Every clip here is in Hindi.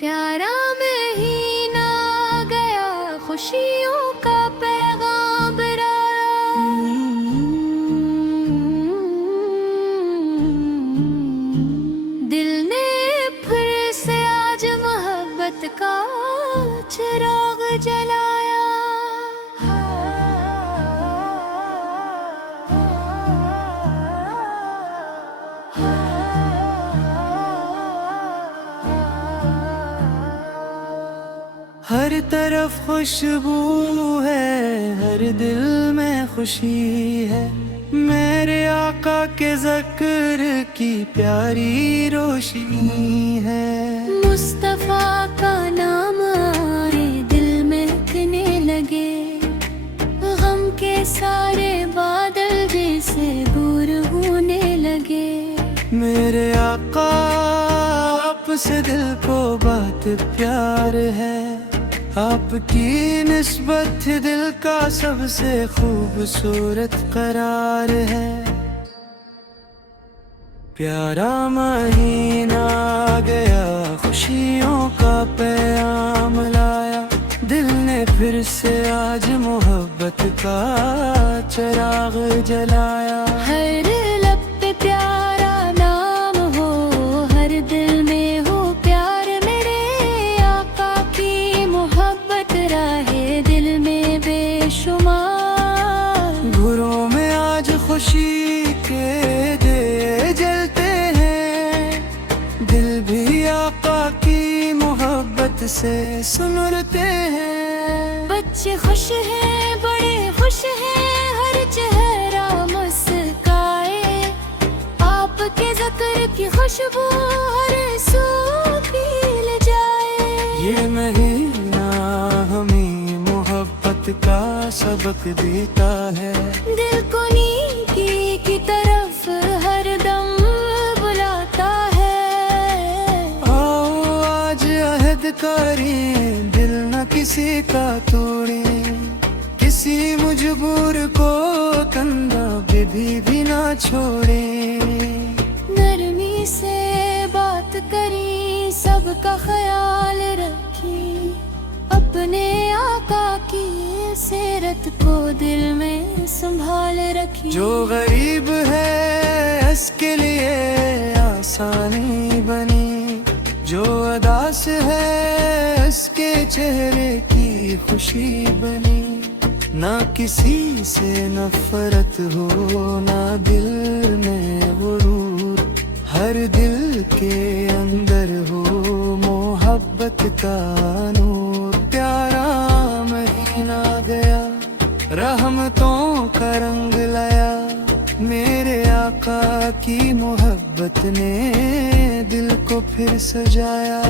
प्यारा महीना गया, खुशियों का पैगाम दिल ने फिर से आज मोहब्बत का चिराग जलाया। हर तरफ खुशबू है, हर दिल में खुशी है, मेरे आका के ज़िक्र की प्यारी रोशनी है। मुस्तफा का नाम आए दिल में खिलने लगे, गम के सारे बादल जैसे दूर होने लगे। मेरे आका आपसे दिल को बात प्यार है, आपकी निस्बत दिल का सबसे खूबसूरत करार है। प्यारा महीना गया, खुशियों का पैगाम लाया, दिल ने फिर से आज मोहब्बत का चिराग जलाया। हर लब पे प्यारा नाम हो, हर दिल में हो प्यार, मेरे आका की मोहब्बत राहे दिल में बेशुमार। घरों में आज खुशी के दिए जलते हैं, दिल भी आका की मोहब्बत से सुनरते हैं। बच्चे खुश हैं, बड़े खुश हैं, हर चेहरा मुस्काए, आपके ज़िक्र की खुशबू हर सू फैल जाए। ये महीना हमें मोहब्बत का सबक देता है, दिल को नेकी की तरफ हर दम बुलाता है। आओ आज अहद करें, दिल न किसी का तोड़ें, किसी मजबूर को कंधा भी ना छोड़ें। नरमी से बात करी, सबका ख्याल रखी, अपने आका की सीरत को दिल में संभाल रखी। जो गरीब है उसके लिए आसानी बनी, जो उदास है उसके चेहरे की खुशी बनी। ना किसी से नफरत हो, ना दिल में गुरूर, हर दिल के अंदर हो मोहब्बत का नूर। प्यारा महीना गया, रहमतों का रंग लाया, मेरे आका की मोहब्बत ने दिल को फिर सजाया।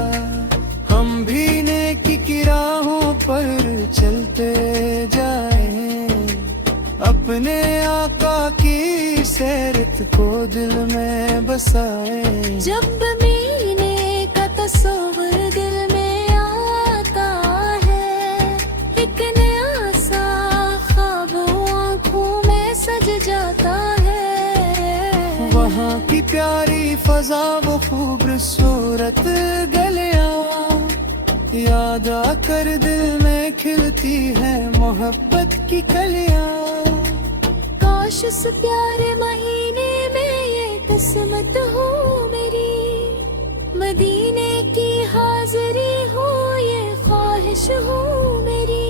हम भी नेकी की राहों पर चलते जाएं, अपने आका की सीरत को दिल में बसाएं। जब महीने का तस्वीर दिल में आता है, एक नया सा ख्वाब आँखों में सज जाता है। वहाँ की प्यारी फजा वो खूबसूरत गलियाँ, याद आकर दिल में खिलती है मोहब्बत की कलियाँ। काश उस प्यारे महीने में ये किस्मत हो मेरी, मदीने की हाजिरी हो ये ख्वाहिश हो मेरी।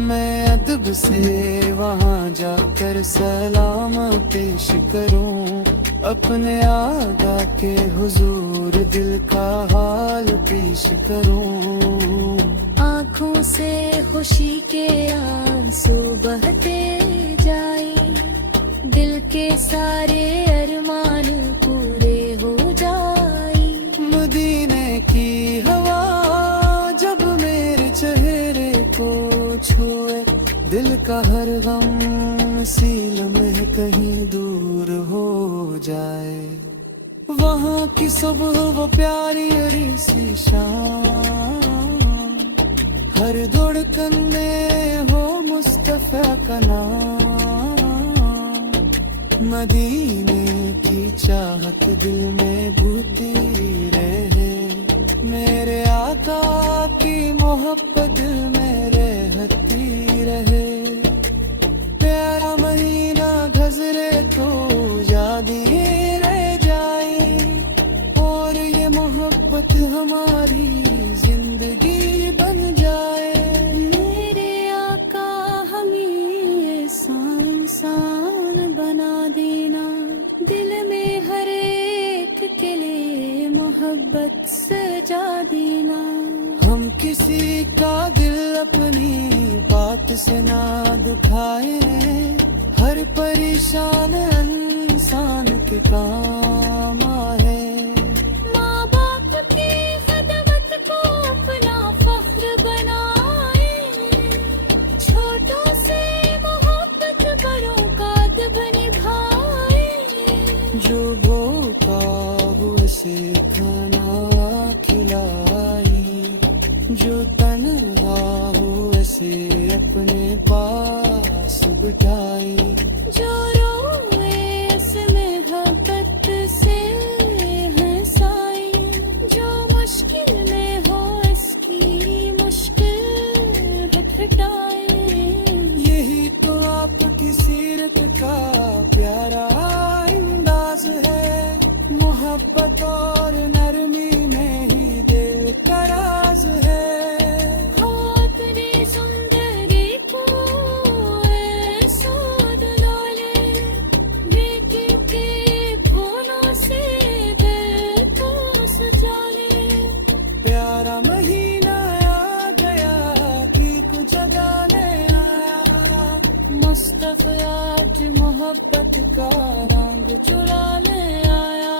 मैं अदब से वहाँ जाकर सलाम पेश करूं, अपने आका के हुजूर दिल का हाल पेश करूं। आँखों से खुशी के आंसू बहते जाए, दिल के सारे अरमान पूरे हो जाए। मदीने की हवा जब मेरे चेहरे को छुए, दिल का हर गम इसी लम्हे कहीं दूर हो जाए। वहाँ की सुबह वो प्यारी हरी सी शाम, हर धड़कन में हो मुस्तफा का नाम, मदीने की चाहत दिल में भूती रहे, मेरे आका की मोहब्बत दिल में रहती रहे। प्यारा महीना गुजरे तो यादें रह जाए, और ये मोहब्बत हमारी जिंदगी बन जाए। मेरे आका हमें ऐसा इंसान बना देना, दिल में हर एक के लिए मोहब्बत सजा देना। हम किसी का दिल अपनी बात से ना दुखाए, हर परेशान इंसान के काम आए। माँ बाप की खदमत को अपना फख्र बनाए, छोटों से मोहब्बत बड़ों का अदब निभाए। जो भूखा हुए से खाना खिलाई, जो तन्हा हुए से अपने पास बिठाई, जो रोए उसमें मोहब्बत से हंसाए, जो मुश्किल में हो इसकी मुश्किल घटाए। यही तो आपकी सीरत का प्यारा अंदाज है, मोहब्बत और नरमी में ही दिल का राज है। अपनी जिंदगी को ऐसा डोले, बेटी के फूलों से दिल को सजा ले। प्यारा महीना आ गया, एक जगाने आया, मुस्तफा आज मोहब्बत का रंग चुराने आया।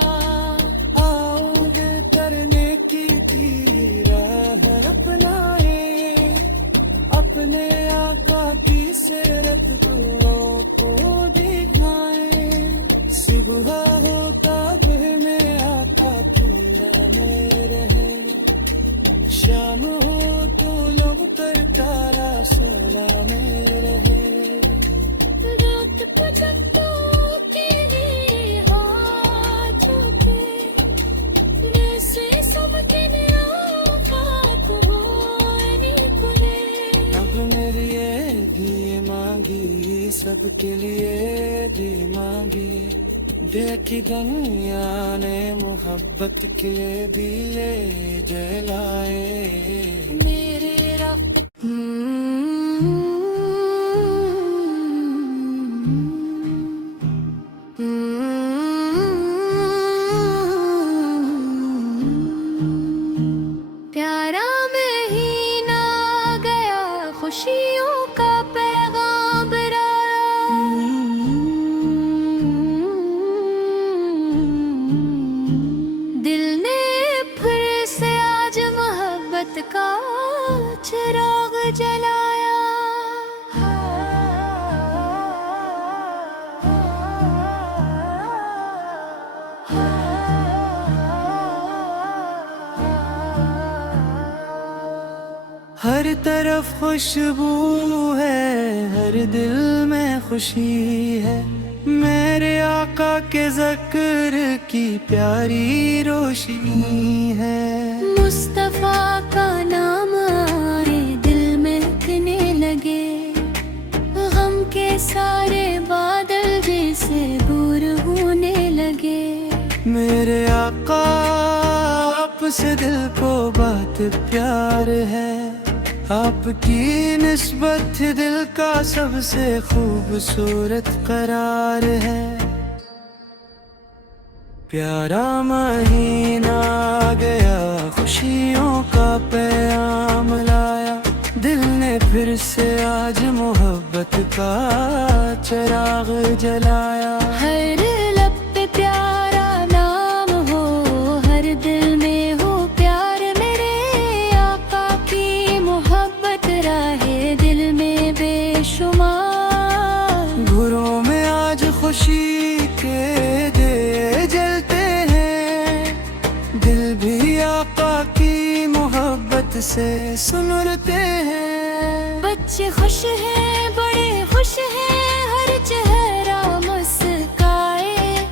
आओ दिल करने की राह अपनाए, अपने आका की सीरत को दिखाए। सुबह होता घर में आका की में रहे, शाम हो तो लोग कर तारा सोला में रहे। रात को जब तो तेरे हाथों के जैसे सब दिन आफात हो खुले। अब मेरी ये भी मांगी, सबके लिए भी मांगी, देखी दुनिया ने मोहब्बत के दिए जलाए। मेरे रब प्यारा महीना गया, खुशियों का पैगाम दिल ने फिर से आज मोहब्बत का चिराग जलाया। हर तरफ खुशबू है, हर दिल में खुशी है, मेरे आका के ज़िक्र की प्यारी रोशनी है। मुस्तफा का नाम आए दिल में खने लगे, गम के सारे बादल जैसे दूर होने लगे। मेरे आका आपसे दिल को बात प्यार है, आपकी निस्बत दिल का सबसे खूबसूरत करार है। प्यारा महीना आ गया, खुशियों का पैगाम लाया, दिल ने फिर से आज मोहब्बत का चिराग जलाया। हर लब पे प्यारा नाम हो, हर दिल में हो प्यार, मेरे आका की मोहब्बत राहे दिल में बेशुमार। घरों में आज खुशी के दे जलते हैं, दिल भी आका की मोहब्बत से सुनते हैं। बच्चे खुश हैं, बड़े खुश हैं, हर चेहरा मुस्काए।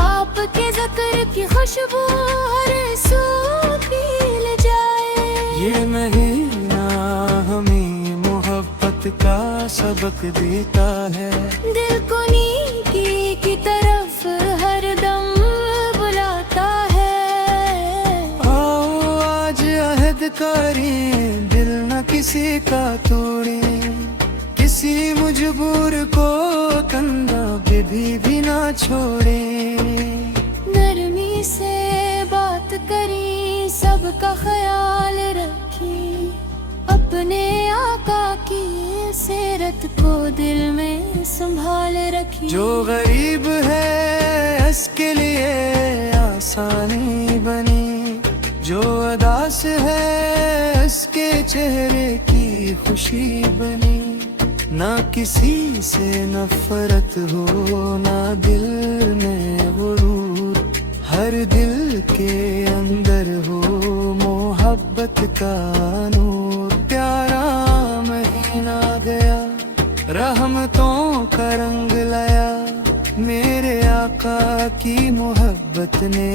आपके ज़िक्र की खुशबू हर सू फैल जाए। ये महीना हमें मोहब्बत का सबक देता है। दिल को नेकी की तरफ हर दम बुलाता है। आओ आज अहद करें, दिल न किसी का तोड़ें, किसी मजबूर को कंधा पे भी ना छोड़ें। नरमी से बात करें, सबका ख्याल रखें, अपने आका की सीरत को दिल में संभाल रखें। जो गरीब है उसके लिए आसानी बनी, जो उदास है उसके चेहरे की खुशी बनी। ना किसी से नफरत हो, ना दिल में गुरूर, हर दिल के अंदर हो मोहब्बत का नूर। प्यारा महीना गया, रहमतों का रंग लाया, मेरे आका की मोहब्बत ने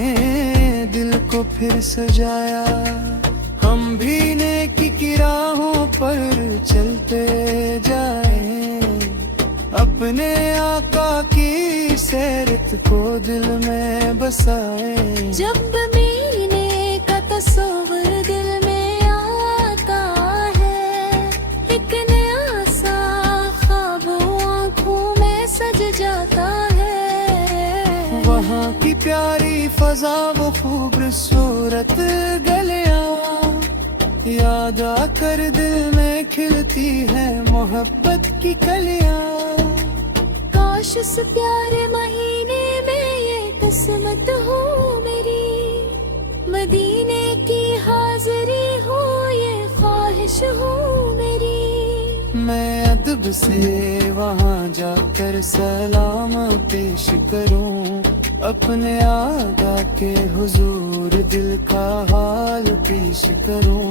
दिल को फिर सजाया। हम भी नेकी की राहों पर चलते जाएं, अपने आका की सीरत को दिल में बसाएं। जब महीने का तस्वीर दिल में आता है, एक नया सा ख्वाब आँखों में सज जाता है। वहाँ की प्यारी फजा वो खूबसूरत गलियाँ, याद आकर दिल में खिलती है मोहब्बत की कलियाँ। काश उस प्यारे महीने में ये किस्मत हो मेरी, मदीने की हाजिरी हो ये ख्वाहिश हो मेरी। मैं अदब से वहाँ जाकर सलाम पेश करूं, अपने आका के हुजूर दिल का हाल पेश करूं।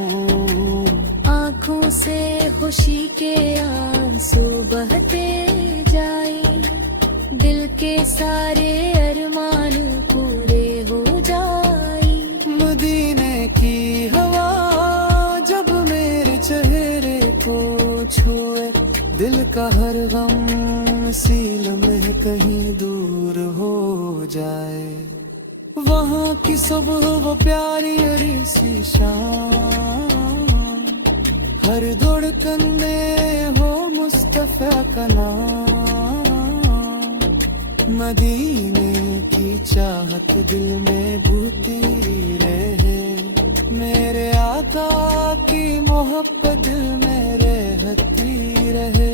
आँखों से खुशी के आंसू बहते जाए, दिल के सारे अरमान पूरे हो जाए। मदीने की हवा जब मेरे चेहरे को छुए, दिल का हर गम इसी लम्हे कहीं दूर हो जाए। वहाँ की सुबह वो प्यारी अरी सी शाम, हर धड़कन में हो मुस्तफा का नाम। मदीने की चाहत दिल में बूती रहे, मेरे आका की मोहब्बत दिल में रहती रहे।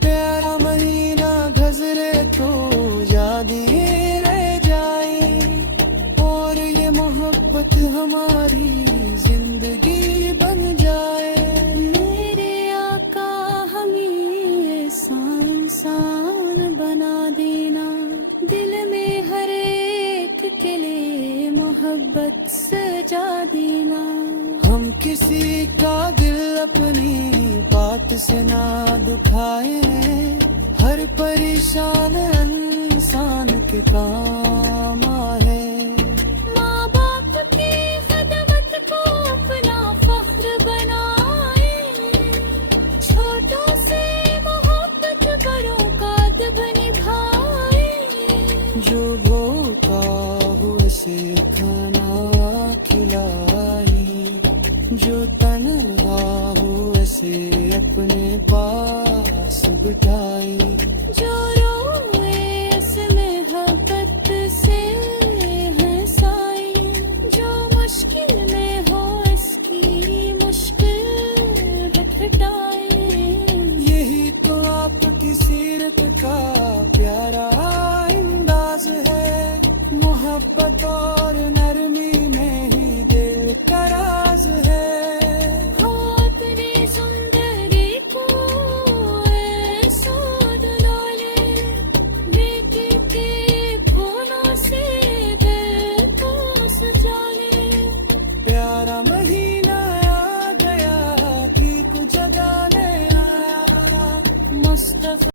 प्यारा महीना गुज़रे तो याद ही रह जाए, और ये मोहब्बत हमारी जिंदगी बन जाए। मेरे आका हमें ऐसा इंसान बना देना, दिल में हर एक के लिए मोहब्बत सजा देना। हम किसी का दिल अपनी बात से ना दुखाए, हर परेशान इंसान के काम आए। माँ बाप की खदमत को अपना फख्र बनाए, छोटों से मोहब्बत बड़ों का अदब निभाए। जो भूखा हुए से खाना खिलाए, जो तन्हा हुए से अपने पास बिठाए। जो रोए उसमें मोहब्बत से हंसाए, जो मुश्किल में हो इसकी मुश्किल घटाए। यही तो आपकी सीरत का प्यारा अंदाज है, मोहब्बत और नरमी में ही दिल का राज है। प्यारा महीना मुस्तफा